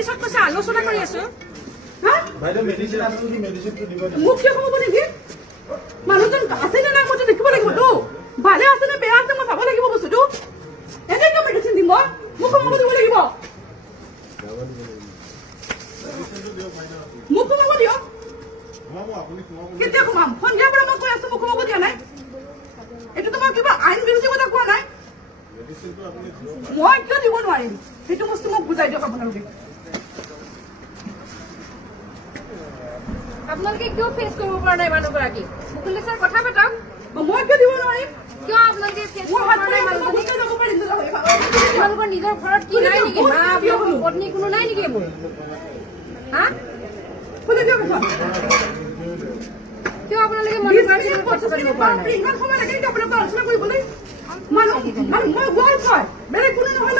পিছত কৈছে আলোচনা কৰি আছো বাইদেউ মেডিচিন আছে নেকি মেডিচিনটো দিব মোক কিয় কব নেকি মানুহজন আছে নে নাই মইতো দেখিব লাগিবতো ভালে আছে নে বেয়া আছে মই চাব লাগিব বস্তুটো এনেই কিয় মেডিচিন দিম মই মোক কমাব দিব লাগিব মোক কমাব দিয়ক কেতিয়া কমাম সন্ধিয়াৰ পৰা মই কৈ আছো মোক কমাব দিয়া নাই এইটো তোমাৰ কিবা আইন বিৰোধী কথা কোৱা নাই মই কিয় দিব নোৱাৰিম সেইটো বস্তু মোক বুজাই দিয়ক আপোনালোকে আপোনালোকে কিয় ফেচ কৰিব পৰা নাই মানুহগৰাকী মুকুল ছাৰ কথা পাতক মই কিয় দিব নোৱাৰিম কিয় আপোনালোকে ফেচ মোৰ কৰিব হাত পৰা নাই মানুহজনী যাব পাৰিম তোমালোকৰ নিজৰ ঘৰত কি নাই নেকি মা পত্নী কোনো নাই নেকি মোৰ হা শুনি দিয়ক কিয় আপোনালোকে মানুহগৰাকীৰ লগত কথা পাতিব পৰা নাই ইমান সময় লাগে আপোনালোকে আলোচনা কৰিবলৈ মানুহ মই গ'ল হয় বেলেগ কোনো নহয়